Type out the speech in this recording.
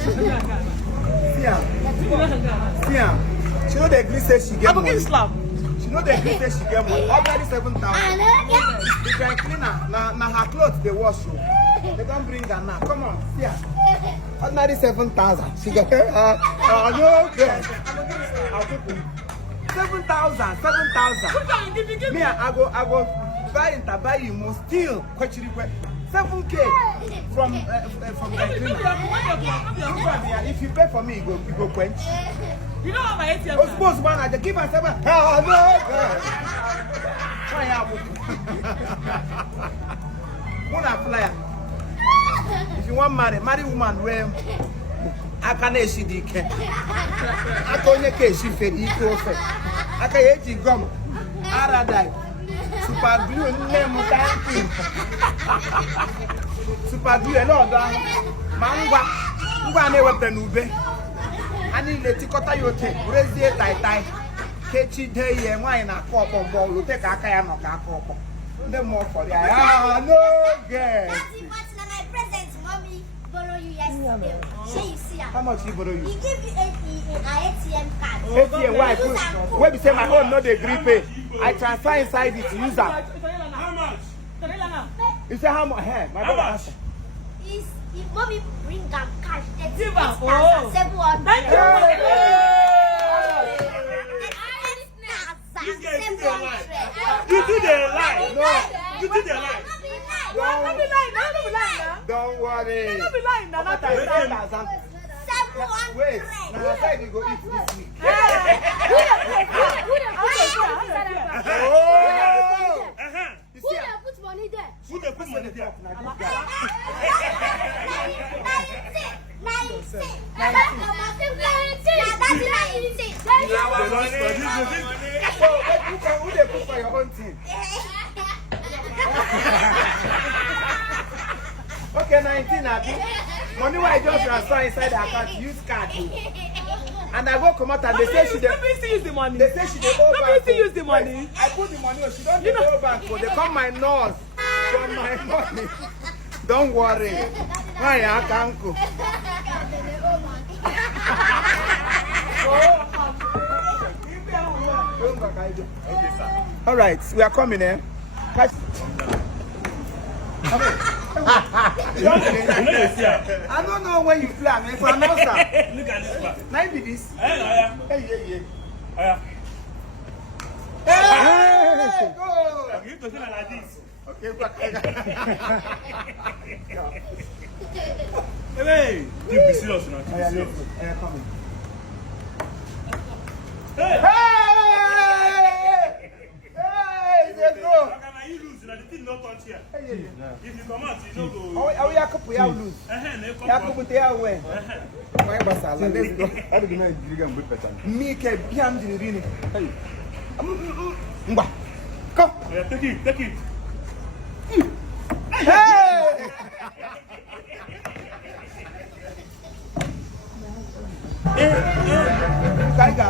See, she know the Greece says she get money. Islam. She know the Greece says she get money. Already 7,000. The dry cleaner, now her clothes they wash. They don't bring her now. Come on, see her. Ordinary 7,000. She got no girl. 7,000. Me, I go buy Imo still. 7K from the cleaner. If you pay for me, you go quench. You know how my ATM card? Suppose one I just give her 7. Oh no! Flyer. If you want marry woman, where I can see the I can't she fed equal. I can eat gum. Aradai. Super glue name Super glue and all that. Mangwa. Mangwa never penube. I need the Tikota yote. Raise the tie. Kechi day and wine a cop on ball. You take a kayan or a cop. The more for the no girl. My presents, mommy, borrow you yesterday. You see how much he borrow you? He gave you an ATM card. ATM, why? Where we say my own not the green pay. I transfer inside it, use that. How much? You say how much? Hey, my brother answer. If mommy bring them cash, Thank you. You do the lie. No, you do the lie. Don't worry. Wait, now I said you go eat this week. You see, put money there. Who they put money there? Who they put for your own thing? Okay, 19 Abi. Money why I just transfer inside the account, use card. And I go come out and they say she Let me see use the money. They say she dey owe Let bank. me see use the money. I put the money, she don't dey owe bank. They come my nose from my money. Don't worry. Why I can't go? All right, we are coming, eh? I don't know when you plan, man. For an answer. Look at this one. Now be this. Hey, Hey. Go. you to feel like this. Okay, Hey, you be serious now. I am coming. Hey, Let's go. you lose. The thing not touch here. Hey. If you come out, you don't go. Oh, we are couple ya lose. Ya couple te ya we. Why basala? Let's go. I don't know if you can put better. Me ke biam di rini. Hey. Mba. Come. Yeah, take it. Hey. Kaiga.